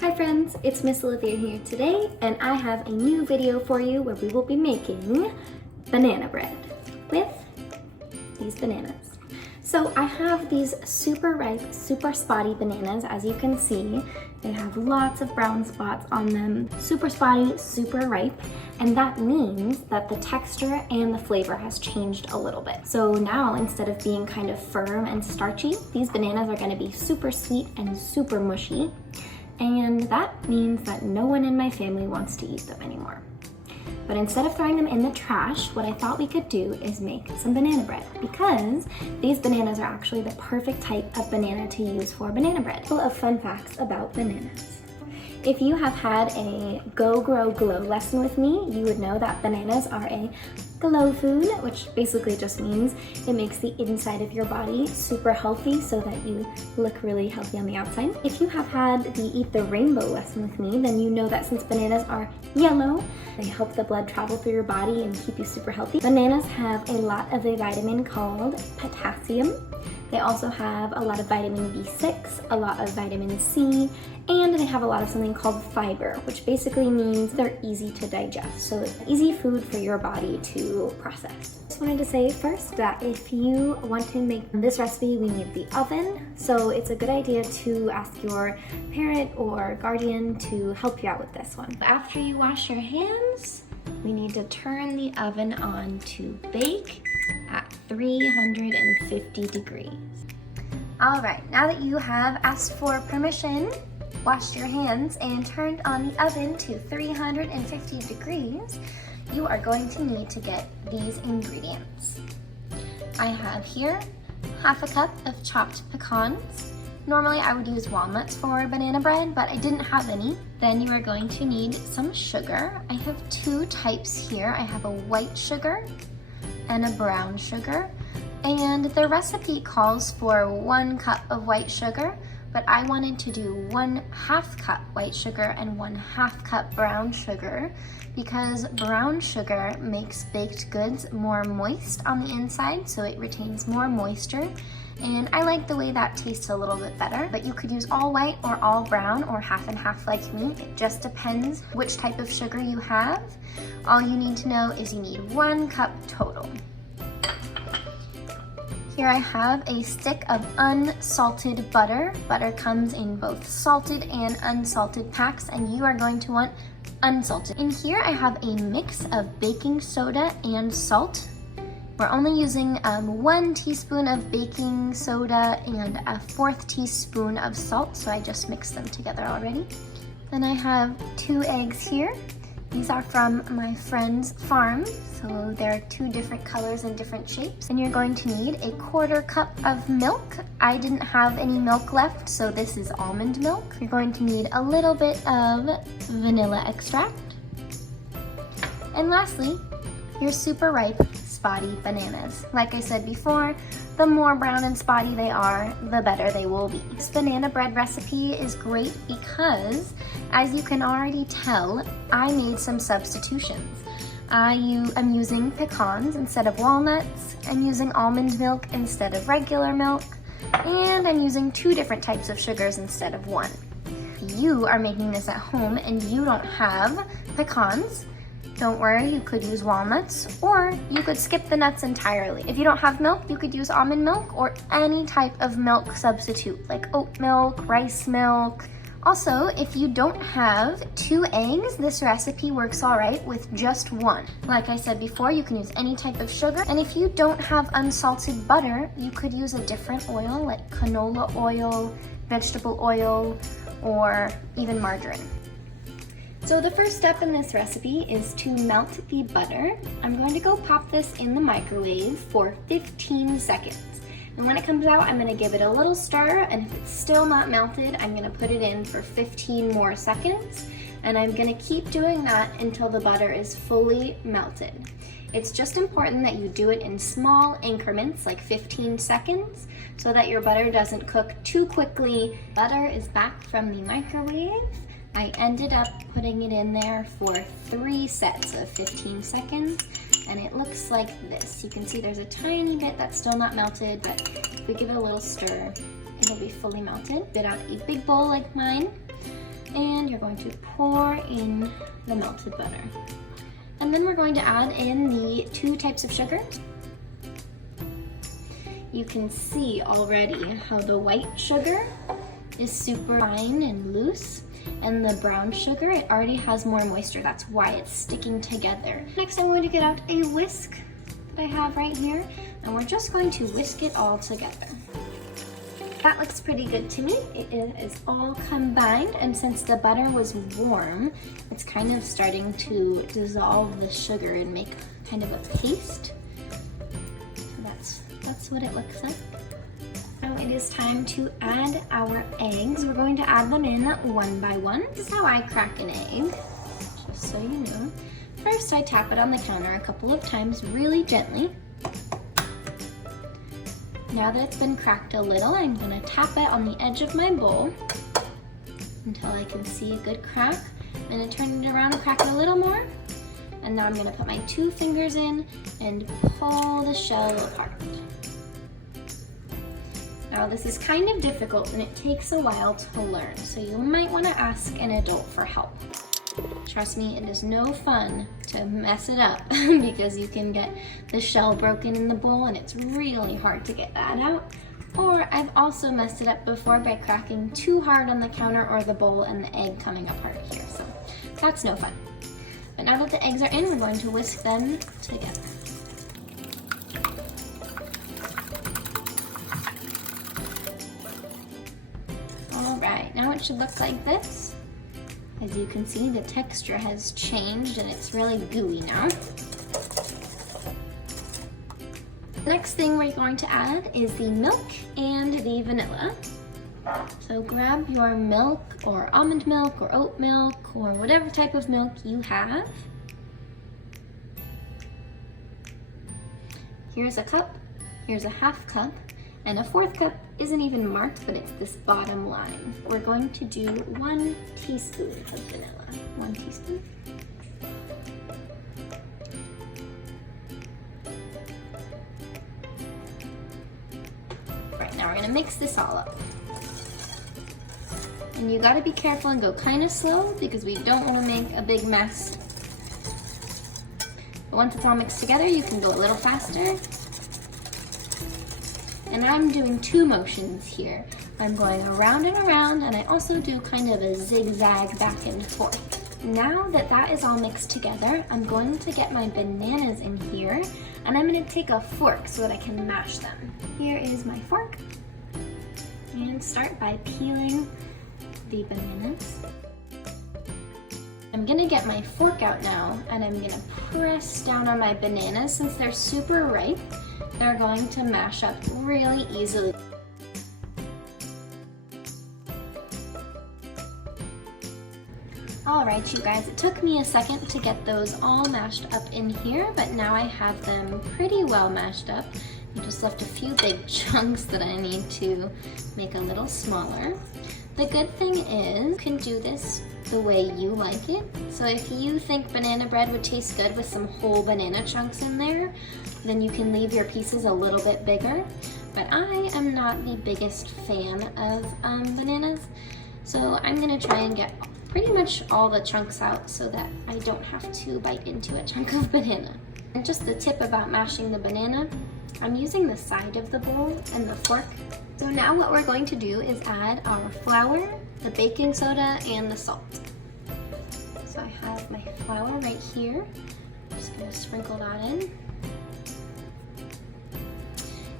Hi friends, it's Miss Olivia here today, and I have a new video for you where we will be making banana bread with these bananas. So I have these super ripe, super spotty bananas. As you can see, they have lots of brown spots on them. Super spotty, super ripe, and that means that the texture and the flavor has changed a little bit. So now, instead of being kind of firm and starchy, these bananas are gonna be super sweet and super mushy. And that means that no one in my family wants to eat them anymore. But instead of throwing them in the trash, what I thought we could do is make some banana bread, because these bananas are actually the perfect type of banana to use for banana bread. Full of fun facts about bananas. If you have had a Go Grow Glow lesson with me, you would know that bananas are a glow food, which basically just means it makes the inside of your body super healthy so that you look really healthy on the outside. If you have had the Eat the Rainbow lesson with me, then you know that since bananas are yellow, they help the blood travel through your body and keep you super healthy. Bananas have a lot of a vitamin called potassium. They also have a lot of vitamin B6, a lot of vitamin C, and they have a lot of something called fiber, which basically means they're easy to digest. So it's easy food for your body to process. Just wanted to say first that if you want to make this recipe, we need the oven. So it's a good idea to ask your parent or guardian to help you out with this one. After you wash your hands, we need to turn the oven on to bake at 350 degrees. All right, now that you have asked for permission, washed your hands, and turned on the oven to 350 degrees, you are going to need to get these ingredients. I have here half a cup of chopped pecans. Normally I would use walnuts for banana bread, but I didn't have any. Then you are going to need some sugar. I have two types here. I have a white sugar and a brown sugar, and the recipe calls for 1 cup of white sugar, but I wanted to do 1/2 cup white sugar and 1/2 cup brown sugar because brown sugar makes baked goods more moist on the inside, so it retains more moisture, and I like the way that tastes a little bit better. But you could use all white or all brown or half and half like me. It just depends which type of sugar you have. All you need to know is you need 1 cup total. Here I have a stick of unsalted butter. Butter comes in both salted and unsalted packs, and you are going to want unsalted. In here I have a mix of baking soda and salt. We're only using 1 teaspoon of baking soda and a 1/4 teaspoon of salt, so I just mixed them together already. Then I have 2 eggs here. These are from my friend's farm, so they're 2 different colors and different shapes. And you're going to need a 1/4 cup of milk. I didn't have any milk left, so this is almond milk. You're going to need a little bit of vanilla extract. And lastly, your super ripe, spotty bananas. Like I said before, the more brown and spotty they are, the better they will be. This banana bread recipe is great because, as you can already tell, I made some substitutions. I'm using pecans instead of walnuts, I'm using almond milk instead of regular milk, and I'm using 2 different types of sugars instead of 1. If you are making this at home and you don't have pecans, don't worry, you could use walnuts, or you could skip the nuts entirely. If you don't have milk, you could use almond milk or any type of milk substitute, like oat milk, rice milk. Also, if you don't have 2 eggs, this recipe works all right with just 1. Like I said before, you can use any type of sugar. And if you don't have unsalted butter, you could use a different oil like canola oil, vegetable oil, or even margarine. So the first step in this recipe is to melt the butter. I'm going to go pop this in the microwave for 15 seconds. And when it comes out, I'm gonna give it a little stir, and if it's still not melted, I'm gonna put it in for 15 more seconds. And I'm gonna keep doing that until the butter is fully melted. It's just important that you do it in small increments, like 15 seconds, so that your butter doesn't cook too quickly. Butter is back from the microwave. I ended up putting it in there for 3 sets of 15 seconds, and it looks like this. You can see there's a tiny bit that's still not melted, but if we give it a little stir, it'll be fully melted. Get out a big bowl like mine, and you're going to pour in the melted butter. And then we're going to add in the 2 types of sugar. You can see already how the white sugar is super fine and loose, and the brown sugar, it already has more moisture. That's why it's sticking together. Next, I'm going to get out a whisk that I have right here, and we're just going to whisk it all together. That looks pretty good to me. It is all combined, and since the butter was warm, it's kind of starting to dissolve the sugar and make kind of a paste. So that's what it looks like. Now it is time to add our eggs. We're going to add them in one by one. This is how I crack an egg, just so you know. First, I tap it on the counter a couple of times really gently. Now that it's been cracked a little, I'm going to tap it on the edge of my bowl until I can see a good crack. I'm going to turn it around and crack it a little more. And now I'm going to put my 2 fingers in and pull the shell apart. Now this is kind of difficult and it takes a while to learn, so you might want to ask an adult for help. Trust me, it is no fun to mess it up because you can get the shell broken in the bowl and it's really hard to get that out. Or I've also messed it up before by cracking too hard on the counter or the bowl and the egg coming apart here, so that's no fun. But now that the eggs are in, we're going to whisk them together. Alright, now it should look like this. As you can see, the texture has changed and it's really gooey now. The next thing we're going to add is the milk and the vanilla. So grab your milk or almond milk or oat milk or whatever type of milk you have. Here's a cup, here's a half cup, and a 4th cup isn't even marked, but it's this bottom line. We're going to do 1 teaspoon of vanilla. 1 teaspoon. Right, now we're gonna mix this all up. And you gotta be careful and go kind of slow because we don't wanna make a big mess. But once it's all mixed together, you can go a little faster. And I'm doing 2 motions here. I'm going around and around, and I also do kind of a zigzag back and forth. Now that that is all mixed together, I'm going to get my bananas in here, and I'm gonna take a fork so that I can mash them. Here is my fork, and start by peeling the bananas. I'm gonna get my fork out now, and I'm gonna press down on my bananas. Since they're super ripe, they're going to mash up really easily. Alright, you guys, it took me a second to get those all mashed up in here, but now I have them pretty well mashed up. I just left a few big chunks that I need to make a little smaller. The good thing is, you can do this the way you like it. So if you think banana bread would taste good with some whole banana chunks in there, then you can leave your pieces a little bit bigger. But I am not the biggest fan of bananas, so I'm gonna try and get pretty much all the chunks out so that I don't have to bite into a chunk of banana. And just the tip about mashing the banana, I'm using the side of the bowl and the fork. So now what we're going to do is add our flour, the baking soda, and the salt. So I have my flour right here. I'm just gonna sprinkle that in.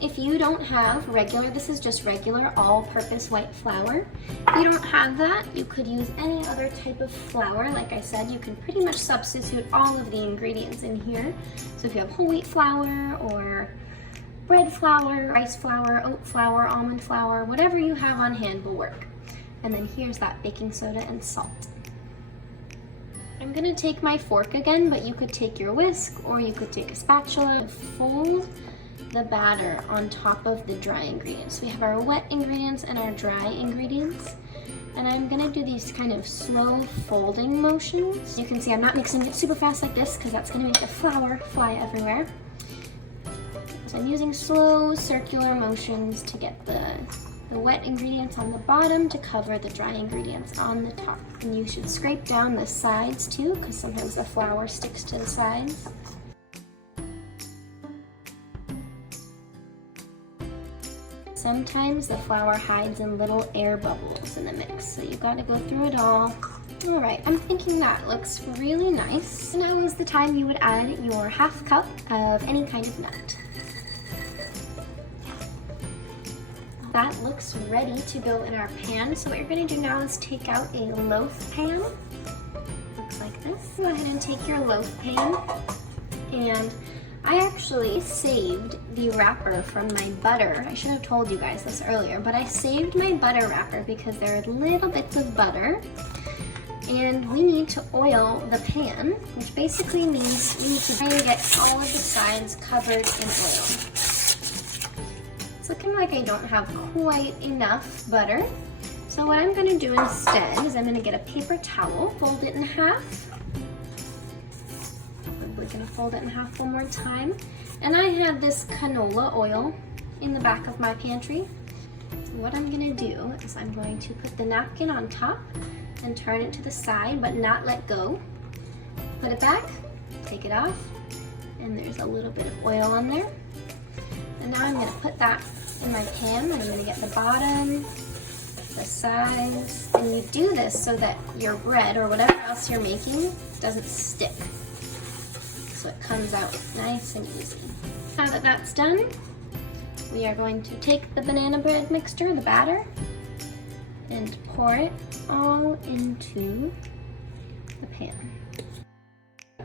If you don't have regular, this is just regular all-purpose white flour. If you don't have that, you could use any other type of flour. Like I said, you can pretty much substitute all of the ingredients in here. So if you have whole wheat flour or bread flour, rice flour, oat flour, almond flour, whatever you have on hand will work. And then here's that baking soda and salt. I'm gonna take my fork again, but you could take your whisk or you could take a spatula. Fold the batter on top of the dry ingredients. We have our wet ingredients and our dry ingredients. And I'm gonna do these kind of slow folding motions. You can see I'm not mixing it super fast like this because that's gonna make the flour fly everywhere. So I'm using slow circular motions to get the the wet ingredients on the bottom to cover the dry ingredients on the top. And you should scrape down the sides too, because sometimes the flour sticks to the sides. Sometimes the flour hides in little air bubbles in the mix, so you've got to go through it all. All right, I'm thinking that looks really nice. Now is the time you would add your half cup of any kind of nut. That looks ready to go in our pan. So what you're gonna do now is take out a loaf pan. Looks like this. Go ahead and take your loaf pan, and I actually saved the wrapper from my butter. I should have told you guys this earlier, but I saved my butter wrapper because there are little bits of butter. And we need to oil the pan, which basically means we need to try and get all of the sides covered in oil. It's looking like I don't have quite enough butter. So what I'm gonna do instead is I'm gonna get a paper towel, fold it in half. We're gonna fold it in half one more time. And I have this canola oil in the back of my pantry. So what I'm gonna do is I'm going to put the napkin on top and turn it to the side, but not let go. Put it back, take it off, and there's a little bit of oil on there. And now I'm gonna put that in my pan, and I'm gonna get the bottom, the sides, and you do this so that your bread or whatever else you're making doesn't stick. So it comes out nice and easy. Now that that's done, we are going to take the banana bread mixture, the batter, and pour it all into the pan.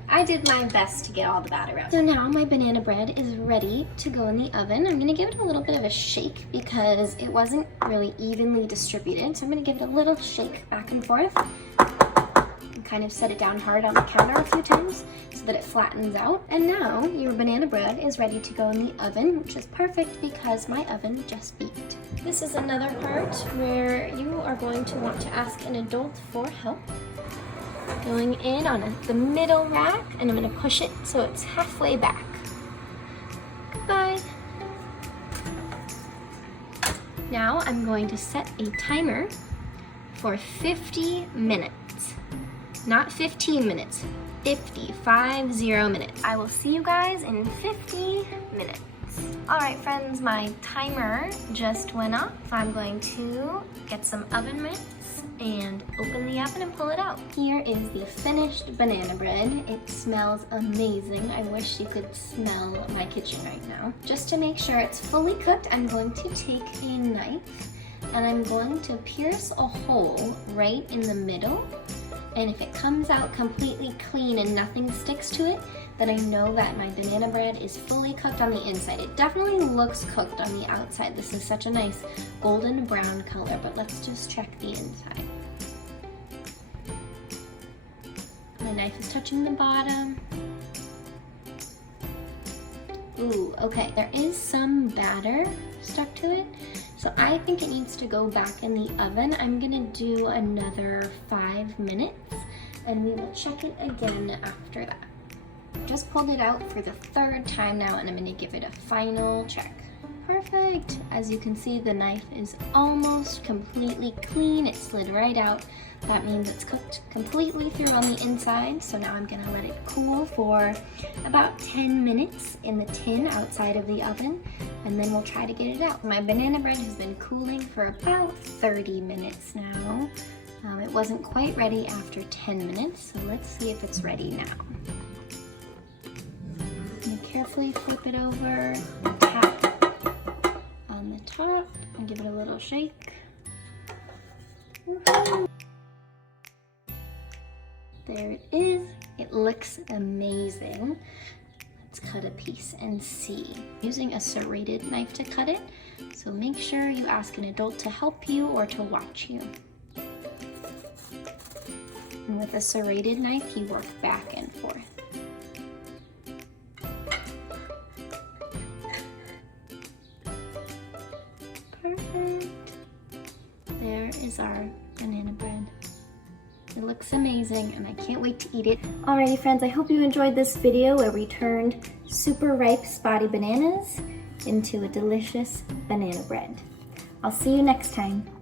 I did my best to get all the batter out. So now my banana bread is ready to go in the oven. I'm gonna give it a little bit of a shake because it wasn't really evenly distributed. So I'm gonna give it a little shake back and forth and kind of set it down hard on the counter a few times so that it flattens out. And now your banana bread is ready to go in the oven, which is perfect because my oven just beeped. This is another part where you are going to want to ask an adult for help. Going in on the middle rack, and I'm going to push it so it's halfway back. Goodbye. Now I'm going to set a timer for 50 minutes. Not 15 minutes, 50 minutes. I will see you guys in 50 minutes. All right, friends, my timer just went off. I'm going to get some oven mitts and open the oven and pull it out. Here is the finished banana bread. It smells amazing. I wish you could smell my kitchen right now. Just to make sure it's fully cooked, I'm going to take a knife and I'm going to pierce a hole right in the middle. And if it comes out completely clean and nothing sticks to it, then I know that my banana bread is fully cooked on the inside. It definitely looks cooked on the outside. This is such a nice golden brown color, but let's just check the inside. My knife is touching the bottom. Ooh, okay, there is some batter stuck to it. So I think it needs to go back in the oven. I'm gonna do another 5 minutes and we will check it again after that. Just pulled it out for the 3rd time now and I'm gonna give it a final check. Perfect. As you can see, the knife is almost completely clean. It slid right out. That means it's cooked completely through on the inside. So now I'm gonna let it cool for about 10 minutes in the tin outside of the oven, and then we'll try to get it out. My banana bread has been cooling for about 30 minutes now. It wasn't quite ready after 10 minutes, so let's see if it's ready now. I'm gonna carefully flip it over, tap on the top, and give it a little shake. Woohoo! There it is. It looks amazing. Let's cut a piece and see. Using a serrated knife to cut it, so make sure you ask an adult to help you or to watch you. And with a serrated knife, you work back and forth. Perfect. There is our banana bread. It looks amazing and I can't wait to eat it. Alrighty friends, I hope you enjoyed this video where we turned super ripe spotty bananas into a delicious banana bread. I'll see you next time.